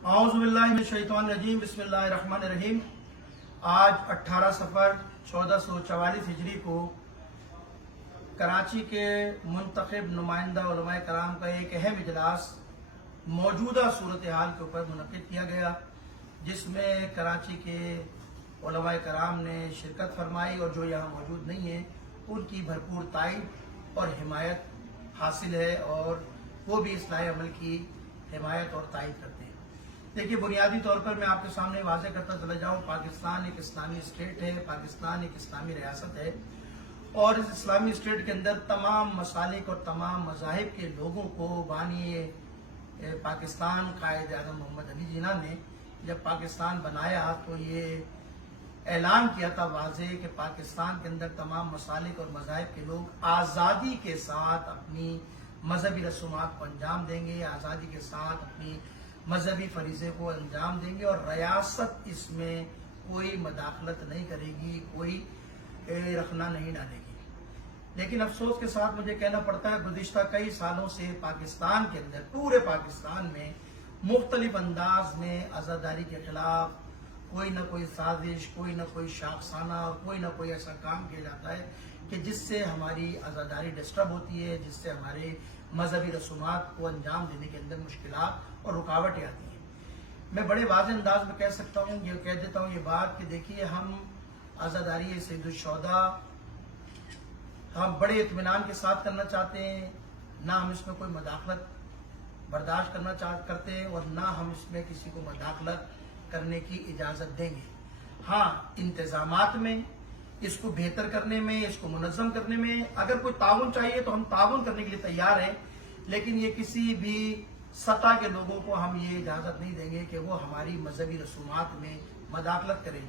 औज़ुबिल्लाहिमिनश्शैतानिर्रजीम बिस्मिल्लाहिर्रहमानिर्रहीम। आज 18 सफ़र 1444 हिजरी को कराची के मुंतखब नुमाइंदा उलमाए कराम का एक अहम इजलास मौजूदा सूरत हाल के ऊपर मुनक़िद किया गया, जिसमें कराची के उलमाए कराम ने शिरकत फरमाई और जो यहाँ मौजूद नहीं है उनकी भरपूर ताईद और हिमायत हासिल है और वो भी इस्लाही अमल की हिमायत और ताईद करते हैं। देखिए, बुनियादी तौर पर मैं आपके सामने वाज़ेह करता चला जाऊँ, पाकिस्तान एक इस्लामी स्टेट है, पाकिस्तान एक इस्लामी रियासत है और इस इस्लामी स्टेट के अंदर तमाम मसालिक और तमाम मज़ाहिब के लोगों को बानी पाकिस्तान कायद आज़म मोहम्मद अली जिन्ना ने जब पाकिस्तान बनाया तो ये ऐलान किया था वाज़ेह कि पाकिस्तान के अंदर तमाम मसालिक और मज़ाहिब के लोग आज़ादी के साथ अपनी मजहबी रसूमात को अंजाम देंगे, आज़ादी के साथ अपनी मजहबी फरीज़े को अंजाम देंगे और रियासत इसमें कोई मदाखलत नहीं करेगी, कोई रखना नहीं डालेगी। लेकिन अफसोस के साथ मुझे कहना पड़ता है, गुज़िश्ता कई सालों से पाकिस्तान के अंदर, पूरे पाकिस्तान में मुख्तलिफ अंदाज में आज़ादारी के खिलाफ कोई ना कोई साजिश, कोई ना कोई शाखसाना और कोई ना कोई ऐसा काम किया जाता है कि जिससे हमारी आज़ादारी डिस्टर्ब होती है, जिससे हमारे मजहबी रसूमात को अंजाम देने के अंदर मुश्किलात और रुकावटें आती हैं। मैं बड़े वाज़ेह अंदाज में कह सकता हूँ, ये कह देता हूँ ये बात कि देखिए, हम आज़ादारी सैयदुश्शुहदा हम बड़े इत्मीनान के साथ करना चाहते हैं, ना हम इसमें कोई मदाखलत बर्दाश्त करना करते हैं और ना हम इसमें किसी को मदाखलत करने की इजाज़त देंगे। हाँ, इंतज़ामात में, इसको बेहतर करने में, इसको मुनज़्ज़म करने में अगर कोई ताउन चाहिए तो हम ताउन करने के लिए तैयार हैं, लेकिन ये किसी भी सतह के लोगों को हम ये इजाज़त नहीं देंगे कि वो हमारी मजहबी रसूमात में मदाखलत करें।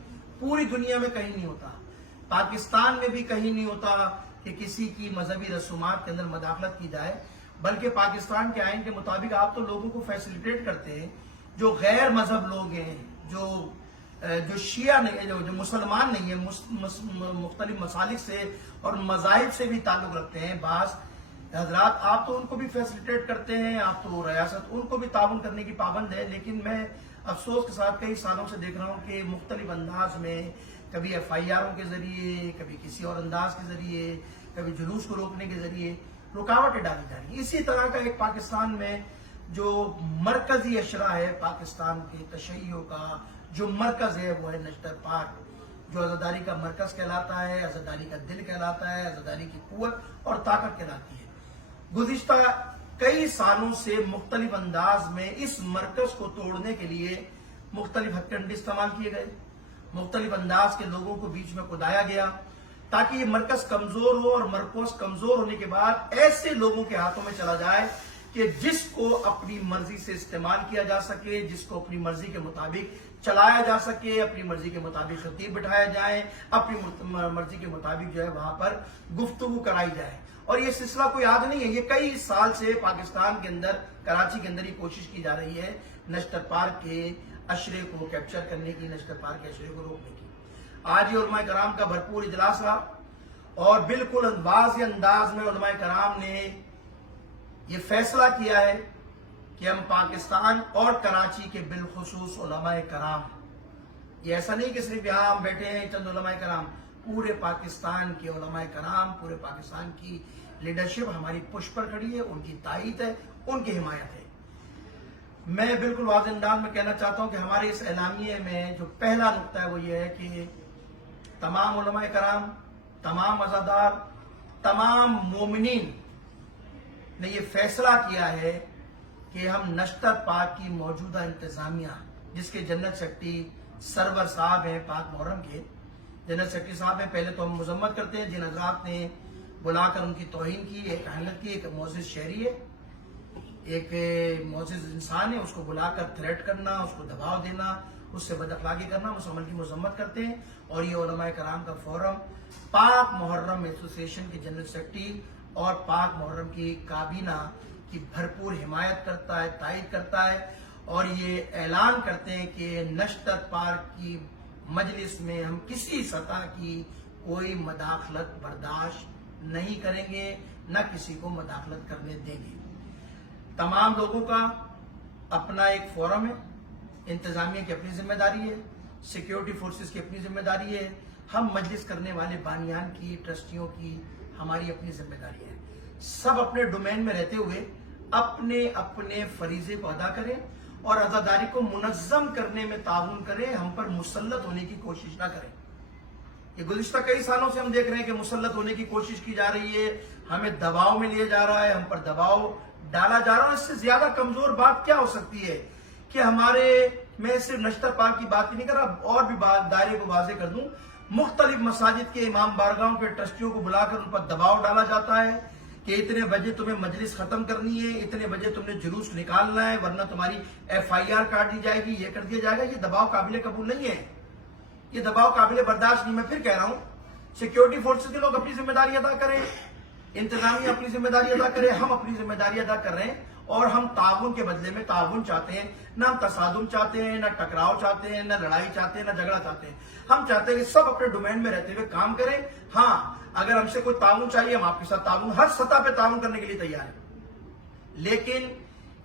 पूरी दुनिया में कहीं नहीं होता, पाकिस्तान में भी कहीं नहीं होता कि किसी की मजहबी रसूमात के अंदर मदाखलत की जाए, बल्कि पाकिस्तान के आइन के मुताबिक आप तो लोगों को फैसिलिटेट करते हैं जो गैर मजहब लोग हैं, जो शिया नहीं, जो मुसलमान नहीं है, मुख्तलिफ मसालिक से और मज़ाहिब से भी ताल्लुक़ रखते हैं बास हजरात, आप तो उनको भी फैसिलिटेट करते हैं, आप तो रियासत उनको भी ताउन करने की पाबंद है। लेकिन मैं अफसोस के साथ कई सालों से देख रहा हूँ कि मुख्तलिफ अंदाज में, कभी FIRओं के ज़रिए, कभी किसी और अंदाज के ज़रिए, कभी जुलूस को रोकने के ज़रिए रुकावटें डाली जा रही हैं। इसी तरह का एक पाकिस्तान में जो मरकजी अशरा है, पाकिस्तान के तशय्युओं का जो मरकज़ है वो है नश्तर पार्क, जो आज़ादारी का मरकज़ कहलाता है, आज़ादारी का दिल कहलाता है, आज़ादारी की कुव्वत और ताकत कहलाती है। गुज़िश्ता कई सालों से मुख्तलिफ अंदाज में इस मरकज़ को तोड़ने के लिए मुख्तलिफ हथकंडे इस्तेमाल किए गए, मुख्तलिफ अंदाज के लोगों को बीच में कुदाया गया ताकि ये मरकज़ कमज़ोर हो और मरकज़ कमज़ोर होने के बाद ऐसे लोगों के हाथों में चला जाए कि जिसको अपनी मर्जी से इस्तेमाल किया जा सके, जिसको अपनी मर्जी के मुताबिक चलाया जा सके, अपनी मर्जी के मुताबिक खतीब बिठाया जाए, अपनी मर्जी के मुताबिक जो है वहां पर गुफ्तगू कराई जाए। और ये सिलसिला कोई आज नहीं है, ये कई साल से पाकिस्तान के अंदर, कराची के अंदर ही कोशिश की जा रही है नश्तर पार्क के अशरे को कैप्चर करने की, नश्तर पार्क के अशरे को रोकने की। आज ये उलमाए कराम का भरपूर इजलास रहा और बिल्कुल वाज़ेह अंदाज में उलमाए कराम ने ये फैसला किया है कि हम पाकिस्तान और कराची के बिलखुसूस उलमाए कराम, ये ऐसा नहीं कि सिर्फ यहाँ हम बैठे हैं चंद उलमाए कराम, पूरे पाकिस्तान के उलमाए कराम, पूरे पाकिस्तान की लीडरशिप हमारी पुश पर खड़ी है, उनकी ताईद है, उनकी हिमायत है। मैं बिल्कुल वाज़ेह अंदाज में कहना चाहता हूँ कि हमारे इस एलामिये में जो पहला नुक्ता है वो ये है कि तमाम उलमाए कराम, तमाम अज़ादार, तमाम मोमिनीन ने ये फैसला किया है कि हम नश्तर पाक की मौजूदा इंतजामिया, जिसके जनरल सेक्रेटरी सरवर साहब हैं पाक मुहर्रम के, जनरल सेक्रेटरी साहब हैं, पहले तो हम मजम्मत करते हैं जिन हज़रात ने बुलाकर उनकी तौहीन की, एक अहलियत की, एक मोअज़्ज़िज़ शहरी है, एक मोअज़्ज़िज़ इंसान है, उसको बुलाकर थ्रेट करना, उसको दबाव देना, उससे बदअखलाक़ी करना, उस अमल की मजम्मत करते हैं। और ये उलमाए कराम का फोरम पाक मुहर्रम एसोसिएशन के जनरल सेक्रेटरी और पाक मुहर्रम की काबीना की भरपूर हिमायत करता है, तायद करता है और ये ऐलान करते हैं कि नश्तर पार्क की मजलिस में हम किसी सतह की कोई मदाखलत बर्दाश्त नहीं करेंगे, न किसी को मदाखलत करने देंगे। तमाम लोगों का अपना एक फोरम है, इंतजामिया की अपनी जिम्मेदारी है, सिक्योरिटी फोर्सेस की अपनी जिम्मेदारी है, हम मजलिस करने वाले बानियान की, ट्रस्टियों की हमारी अपनी जिम्मेदारी है। सब अपने डोमेन में रहते हुए अपने अपने फरीजे को अदा करें और अजादारी को मुनज्जम करने में ताउन करें, हम पर मुसल्लत होने की कोशिश ना करें। ये गुज़िश्ता कई सालों से हम देख रहे हैं कि मुसल्लत होने की कोशिश की जा रही है, हमें दबाव में लिया जा रहा है, हम पर दबाव डाला जा रहा है। इससे ज्यादा कमजोर बात क्या हो सकती है कि हमारे, मैं सिर्फ नश्तर पाक की बात ही नहीं कर रहा, और भी दायरे को वाज़ेह कर दूं, मुख्तलिफ मसाजिद के इमाम बारगाहों के ट्रस्टियों को बुलाकर उन पर दबाव डाला जाता है कि इतने बजे तुम्हें मजलिस खत्म करनी है, इतने बजे तुमने जुलूस निकालना है, वरना तुम्हारी FIR काट दी जाएगी, ये कर दिया जाएगा। ये दबाव काबिल कबूल नहीं है, ये दबाव काबिल बर्दाश्त नहीं। मैं फिर कह रहा हूं, सिक्योरिटी फोर्सेस के लोग अपनी जिम्मेदारी अदा करें, इंतजामिया अपनी जिम्मेदारी अदा करें, हम अपनी जिम्मेदारी अदा कर रहे हैं और हम ताउन के बदले में ताउन चाहते हैं। ना हम तसादुम चाहते हैं, ना टकराव चाहते हैं, ना लड़ाई चाहते हैं, ना झगड़ा चाहते हैं। हम चाहते हैं कि सब अपने डोमेन में रहते हुए काम करें। हाँ, अगर हमसे कोई ताउन चाहिए, हम आपके साथ ताउन, हर सतह पे ताउन करने के लिए तैयार हैं। लेकिन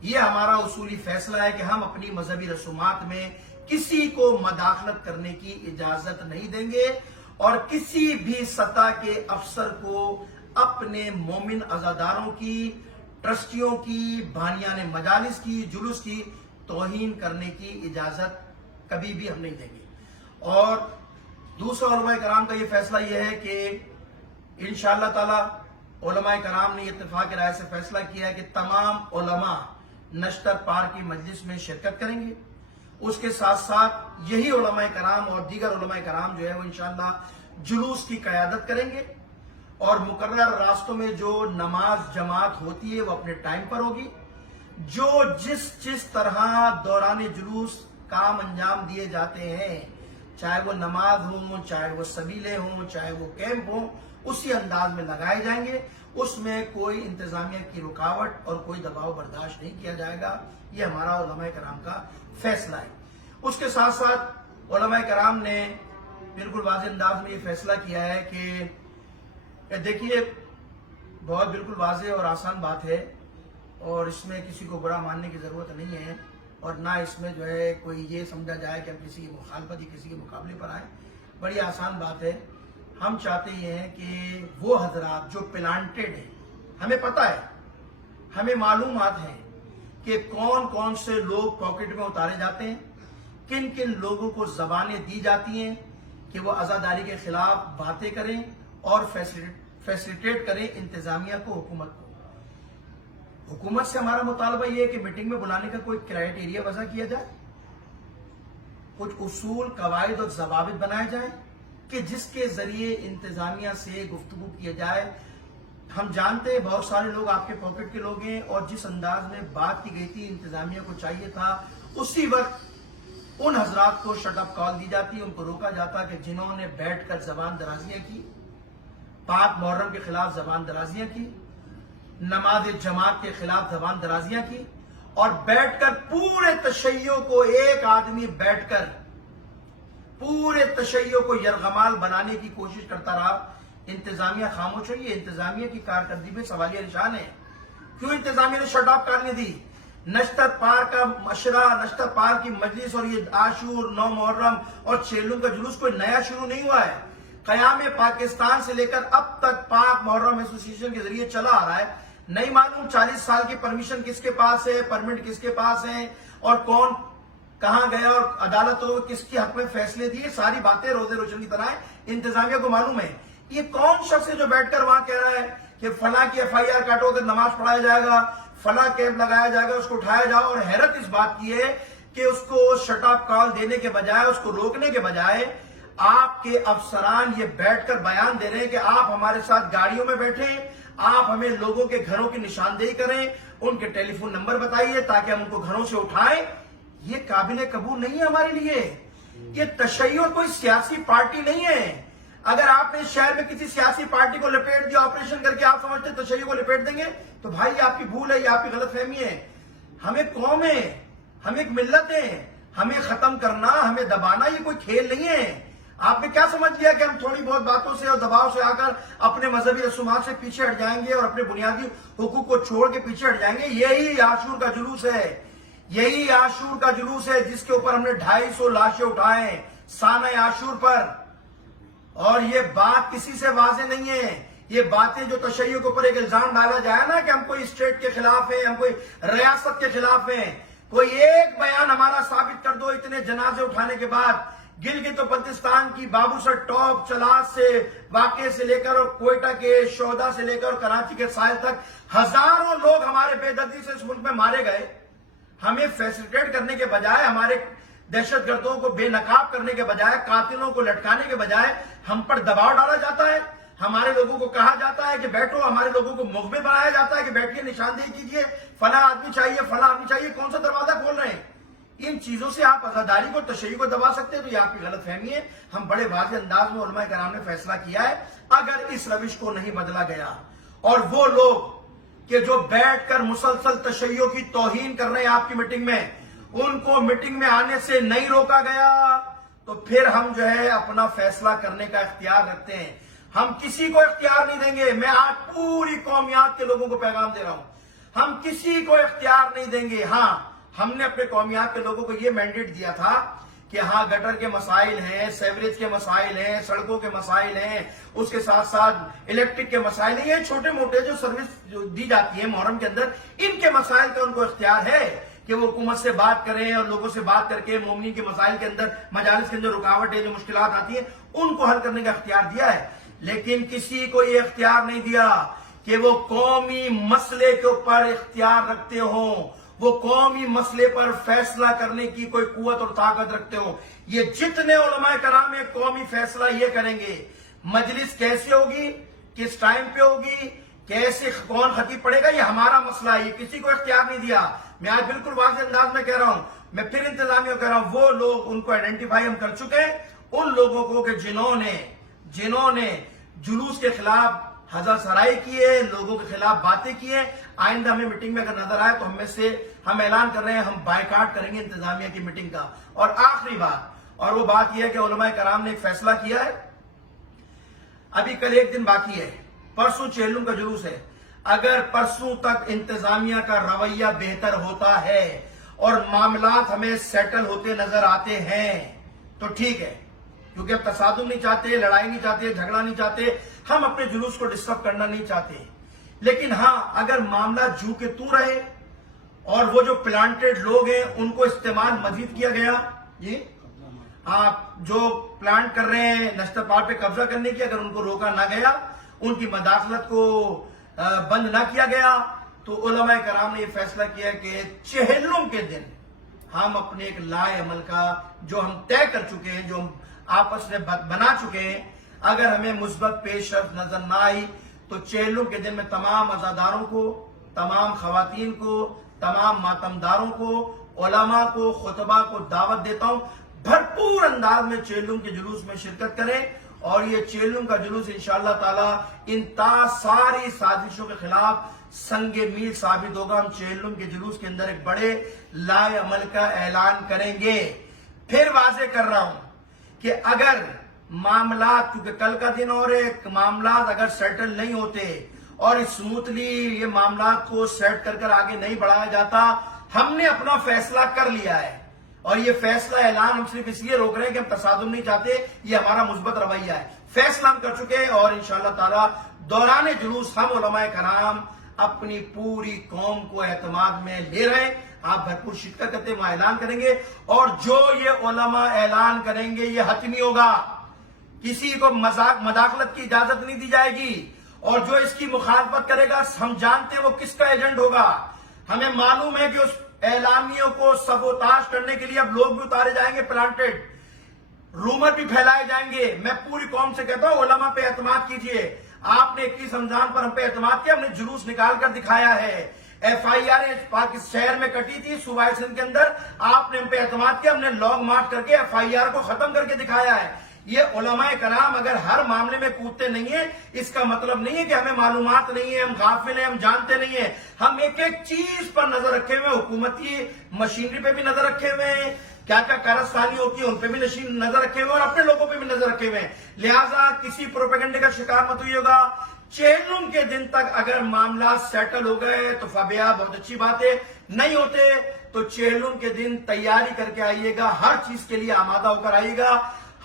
ये हमारा उसूली फैसला है कि हम अपनी मजहबी रसूमात में किसी को मदाखलत करने की इजाजत नहीं देंगे और किसी भी सतह के अफसर को अपने मोमिन अजादारों की, ट्रस्टियों की, बानियान मजालिस की, जुलूस की तौहीन करने की इजाजत कभी भी हम नहीं देंगे। और दूसरा उलमाए कराम का ये फैसला ये है कि इंशाअल्लाह ताला उलमाए कराम ने इत्तेफाक राय से फैसला किया है कि तमाम उलमा नश्तर पार की मजलिस में शिरकत करेंगे। उसके साथ साथ यही उलमाए कराम और दीगर उलमाए कराम जो है वो इंशाअल्लाह जुलूस की क़यादत करेंगे और मुकर्रर रास्तों में जो नमाज जमात होती है वो अपने टाइम पर होगी। जो जिस तरह दौरान जुलूस काम अंजाम दिए जाते हैं, चाहे वो नमाज हो, चाहे वो सबीले हों, चाहे वो कैंप हो, उसी अंदाज में लगाए जाएंगे। उसमें कोई इंतजामिया की रुकावट और कोई दबाव बर्दाश्त नहीं किया जाएगा। ये हमारा उलमाए कराम का फैसला है। उसके साथ साथ उलमाए कराम ने बिल्कुल वाज़ेह अंदाज में ये फैसला किया है कि देखिए, बहुत बिल्कुल वाज़ेह और आसान बात है और इसमें किसी को बुरा मानने की ज़रूरत नहीं है और ना इसमें जो है कोई ये समझा जाए कि हम किसी की मुखालफत या किसी के मुकाबले पर आए। बड़ी आसान बात है। हम चाहते ये हैं कि वो हजरात जो प्लांटेड है, हमें पता है, हमें मालूमात है कि कौन कौन से लोग पॉकेट में उतारे जाते हैं, किन किन लोगों को जबानें दी जाती हैं कि वो आज़ादारी के खिलाफ बातें करें और फैसिलिटेट करें इंतजामिया को, हुकूमत को। हुकूमत से हमारा मुतालबा यह है कि मीटिंग में बुलाने का कोई क्राइटेरिया वज़ा किया जाए, कुछ उसूल, कवायद और जवाबित बनाए जाए कि जिसके जरिए इंतजामिया से गुफ्तगू किया जाए। हम जानते हैं बहुत सारे लोग आपके पॉकेट के लोग हैं और जिस अंदाज में बात की गई थी, इंतजामिया को चाहिए था उसी वक्त उन हजरात को शटअप कॉल दी जाती, उनको रोका जाता कि जिन्होंने बैठकर जबान दराजियां की, पाक मुहर्रम के खिलाफ जबान दराजियां की, नमाज जमात के खिलाफ जबान दराजियां की और बैठकर पूरे तशय्यो को, एक आदमी बैठकर पूरे तशय्यो को यरगमाल बनाने की कोशिश करता रहा। इंतजामिया खामोश है। ये इंतजामिया की कारकर्दगी में सवालिया निशान है। क्यों इंतजामिया ने शट ऑफ करने दी? नश्तर पार का मशरा, नश्तर पार की मजलिस और ये आशूर, 9 मुहर्रम और चेलुम का जुलूस कोई नया शुरू नहीं हुआ है। कयाम पाकिस्तान से लेकर अब तक पाक मुहर्रम एसोसिएशन के जरिए चला आ रहा है। नहीं मालूम 40 साल की परमिशन किसके पास है, परमिट किसके पास है और कौन कहां गया और अदालतों किसके हक में फैसले दिए, सारी बातें रोजे रोशन की तरह है। इंतजामिया को मालूम है। ये कौन शख्स है जो बैठकर वहां कह रहा है कि फला की FIR काटो, अगर नमाज पढ़ाया जाएगा, फला कैंप लगाया जाएगा, उसको उठाया जाओ। और हैरत इस बात की है कि उसको शट ऑफ कॉल देने के बजाय, उसको रोकने के बजाय आपके अफसरान ये बैठकर बयान दे रहे हैं कि आप हमारे साथ गाड़ियों में बैठे, आप हमें लोगों के घरों की निशानदेही करें, उनके टेलीफोन नंबर बताइए ताकि हम उनको घरों से उठाएं। ये काबिल कबूल नहीं है हमारे लिए। ये तशय्युर कोई सियासी पार्टी नहीं है। अगर आपने शहर में किसी सियासी पार्टी को लपेट दिया ऑपरेशन करके, आप समझते तशय्युर को लपेट देंगे, तो भाई ये आपकी भूल है, ये आपकी गलतफहमी है। हमें कौम है, हमें एक मिल्लत है, हमें खत्म करना, हमें दबाना ये कोई खेल नहीं है। आपने क्या समझ लिया कि हम थोड़ी बहुत बातों से और दबाव से आकर अपने मजहबी रसूमात से पीछे हट जाएंगे और अपने बुनियादी हुकूक को छोड़ के पीछे हट जाएंगे? यही आशूर का जुलूस है, یہی عاشور کا جلوس ہے جس کے اوپر ہم نے 250 لاشیں اٹھائے ہیں سانہ عاشور پر. اور یہ بات کسی سے واضح نہیں ہے. یہ باتیں جو تشیع کے اوپر ایک الزام ڈالا جائے نا کہ ہم کوئی اسٹیٹ کے خلاف ہیں, ہم کوئی ریاست کے خلاف ہیں, کوئی ایک بیان ہمارا ثابت کر دو. اتنے جنازے اٹھانے کے بعد گلگت و بلتستان کی بابوسر ٹاپ چلاس سے واقعے سے لے کر اور کوئٹہ کے شہداء سے لے کر اور کراچی کے ساحل تک ہزاروں لوگ ہمارے بے دردی سے اس ملک میں مارے گئے. ہمیں فیسلیٹیٹ کرنے کے بجائے, ہمارے دہشت گردوں کو بے نقاب کرنے کے بجائے, قاتلوں کو لٹکانے کے بجائے ہم پر دباؤ ڈالا جاتا ہے. ہمارے لوگوں کو کہا جاتا ہے کہ بیٹھو, ہمارے لوگوں کو مخبر بنایا جاتا ہے کہ بیٹھیے, نشاندہی کیجئے, فلاں آدمی چاہیے, فلاں آدمی چاہیے. کون سا دروازہ کھول رہے ہیں؟ ان چیزوں سے آپ عزاداری کو, تشیع کو دبا سکتے ہیں. تو یہ آپ کی غلط فہمی ہے. ہم بڑے واضح انداز میں علماء کرام نے فیصلہ کیا ہے, اگر اس روش کو نہیں بدلا گیا اور وہ لوگ کہ جو بیٹھ کر مسلسل تشیع کی توہین کر رہے ہیں آپ کی میٹنگ میں, ان کو میٹنگ میں آنے سے نہیں روکا گیا, تو پھر ہم جو ہے اپنا فیصلہ کرنے کا اختیار رکھتے ہیں. ہم کسی کو اختیار نہیں دیں گے. میں آج پوری قومیات کے لوگوں کو پیغام دے رہا ہوں, ہم کسی کو اختیار نہیں دیں گے. ہاں, ہم نے اپنے قومیات کے لوگوں کو یہ مینڈیٹ دیا تھا کہ ہاں گٹر کے مسائل ہیں, سیوریج کے مسائل ہیں, سڑکوں کے مسائل ہیں, اس کے ساتھ ساتھ الیکٹرک کے مسائل ہیں, یہ چھوٹے موٹے جو سروس دی جاتی ہے محرم کے اندر, ان کے مسائل کا ان کو اختیار ہے کہ وہ حکومت سے بات کریں اور لوگوں سے بات کر کے مومنین کے مسائل کے اندر, مجالس کے اندر رکاوٹیں جو مشکلات آتی ہیں ان کو حل کرنے کا اختیار دیا ہے. لیکن کسی کو یہ اختیار نہیں دیا کہ وہ قومی مسئلے کے اوپر اختیار رکھتے ہوں, وہ قومی مسئلے پر فیصلہ کرنے کی کوئی قوت اور طاقت رکھتے ہوں. یہ جتنے علماء کرام ایک قومی فیصلہ یہ کریں گے, مجلس کیسے ہوگی, کس ٹائم پہ ہوگی, کیسے کون خطیب پڑے گا, یہ ہمارا مسئلہ ہے. یہ کسی کو اختیار نہیں دیا. میں آج بالکل واضح انداز میں کہہ رہا ہوں, میں پھر انتظامیہ کہہ رہا ہوں, وہ لوگ ان کو آئیڈینٹیفائی ہم کر چکے ہیں, ان لوگوں کو کہ جنہوں نے جلوس کے خلاف حضر سرائی کیے, لوگوں کے خلاف باتیں کیے. آئندہ ہمیں میٹنگ میں اگر نظر آئے تو ہم اعلان کر رہے ہیں, ہم بائیکاٹ کریں گے انتظامیہ کی میٹنگ کا. اور آخری بات, اور وہ بات یہ ہے کہ علماء کرام نے ایک فیصلہ کیا ہے, ابھی کل ایک دن باقی ہے, پرسوں چہلم کا جلوس ہے. اگر پرسوں تک انتظامیہ کا رویہ بہتر ہوتا ہے اور معاملات ہمیں سیٹل ہوتے نظر آتے ہیں تو ٹھیک ہے, کیونکہ اب تصادم نہیں چاہتے, لڑائی نہیں چاہتے, جھگڑا نہیں چاہتے, ہم اپنے جلوس کو ڈسٹرب کرنا نہیں چاہتے. لیکن ہاں, اگر معاملہ جو کے تو رہے اور وہ جو پلانٹڈ لوگ ہیں ان کو استعمال مزید کیا گیا, جی آپ جو پلانٹ کر رہے ہیں نشتر پال پہ قبضہ کرنے کی, اگر ان کو روکا نہ گیا, ان کی مداخلت کو بند نہ کیا گیا, تو علماء کرام نے یہ فیصلہ کیا کہ چہلم کے دن ہم اپنے ایک لائے عمل کا جو ہم طے کر چکے ہیں, جو ہم آپس میں بنا چکے ہیں, اگر ہمیں مثبت پیش رفت نظر نہ آئی تو چہلم کے دن میں تمام عزاداروں کو, تمام خواتین کو, تمام ماتمداروں کو, علماء کو, خطبہ کو دعوت دیتا ہوں, بھرپور انداز میں چہلم کے جلوس میں شرکت کریں. اور یہ چہلم کا جلوس انشاءاللہ تعالی ان ساری سازشوں کے خلاف سنگ میل ثابت ہوگا. ہم چہلم کے جلوس کے اندر ایک بڑے لائے عمل کا اعلان کریں گے. پھر واضح کر رہا ہوں کہ اگر معاملات, کیونکہ کل کا دن اور ایک معاملات اگر سیٹل نہیں ہوتے اور اسموتھلی یہ معاملات کو سیٹ کر آگے نہیں بڑھایا جاتا, ہم نے اپنا فیصلہ کر لیا ہے. اور یہ فیصلہ اعلان ہم صرف اس لیے روک رہے ہیں کہ ہم تصادم نہیں چاہتے, یہ ہمارا مثبت رویہ ہے. فیصلہ ہم کر چکے اور انشاءاللہ تعالی دوران جلوس ہم علماء کرام اپنی پوری قوم کو اعتماد میں لے رہے ہیں. آپ بھرپور شرکت کرتے ہیں, وہاں اعلان کریں گے, اور جو یہ علماء اعلان کریں گے یہ حتمی ہوگا. کسی کو مداخلت کی اجازت نہیں دی جائے گی, اور جو اس کی مخالفت کرے گا ہم جانتے ہیں وہ کس کا ایجنٹ ہوگا. ہمیں معلوم ہے کہ اس اعلامیوں کو سبوتاژ کرنے کے لیے اب لوگ بھی اتارے جائیں گے, پلانٹڈ رومر بھی پھیلائے جائیں گے. میں پوری قوم سے کہتا ہوں علماء پہ اعتماد کیجئے. آپ نے 21 رمضان پر ہم پہ اعتماد کیا, ہم نے جلوس نکال کر دکھایا ہے. ایف آئی آر پاکستان شہر میں کٹی تھی, صوبہ سندھ کے اندر, آپ نے ہم پہ اعتماد کیا, ہم نے لانگ مارچ کر کے ایف آئی آر کو ختم کر کے دکھایا ہے. یہ علماء کرام اگر ہر معاملے میں کودتے نہیں ہیں, اس کا مطلب نہیں ہے کہ ہمیں معلومات نہیں ہے, ہم غافل ہیں, ہم جانتے نہیں ہیں. ہم ایک ایک چیز پر نظر رکھے ہوئے, حکومتی مشینری پہ بھی نظر رکھے ہوئے ہیں, کیا کیا کارستانی ہوتی ہے ان پہ بھی نظر رکھے ہوئے, اور اپنے لوگوں پہ بھی نظر رکھے ہوئے ہیں. لہٰذا کسی پروپیگنڈے کا شکار مت ہوئیے گا. چہلم کے دن تک اگر معاملات سیٹل ہو گئے تو فبیا, بہت اچھی بات ہے. نہیں ہوتے تو چہلم کے دن تیاری کر کے آئیے گا، ہر چیز کے لیے آمادہ ہو کر آئیے گا.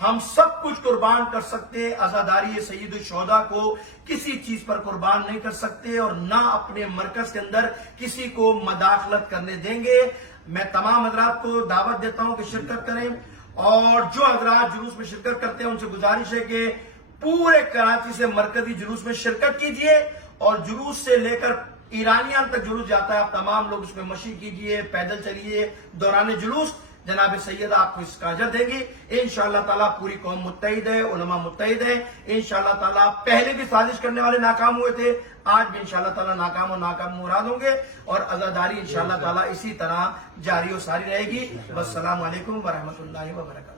ہم سب کچھ قربان کر سکتے، عزاداری سید الشہداء کو کسی چیز پر قربان نہیں کر سکتے، اور نہ اپنے مرکز کے اندر کسی کو مداخلت کرنے دیں گے. میں تمام حضرات کو دعوت دیتا ہوں کہ شرکت کریں، اور جو حضرات جلوس میں شرکت کرتے ہیں ان سے گزارش ہے کہ پورے کراچی سے مرکزی جلوس میں شرکت کیجئے، اور جلوس سے لے کر ایرانیان تک جلوس جاتا ہے، آپ تمام لوگ اس میں مشی کیجئے، پیدل چلیے دوران جلوس. جناب سیدہ آپ کو اس کا اجر دیں گی انشاءاللہ تعالیٰ. پوری قوم متحد ہے، علماء متحد ہیں انشاءاللہ تعالیٰ. پہلے بھی سازش کرنے والے ناکام ہوئے تھے، آج بھی انشاءاللہ تعالیٰ ناکام مراد ہوں گے، اور عزاداری انشاءاللہ تعالیٰ اسی طرح جاری و ساری رہے گی. والسلام علیکم ورحمۃ اللہ وبرکاتہ.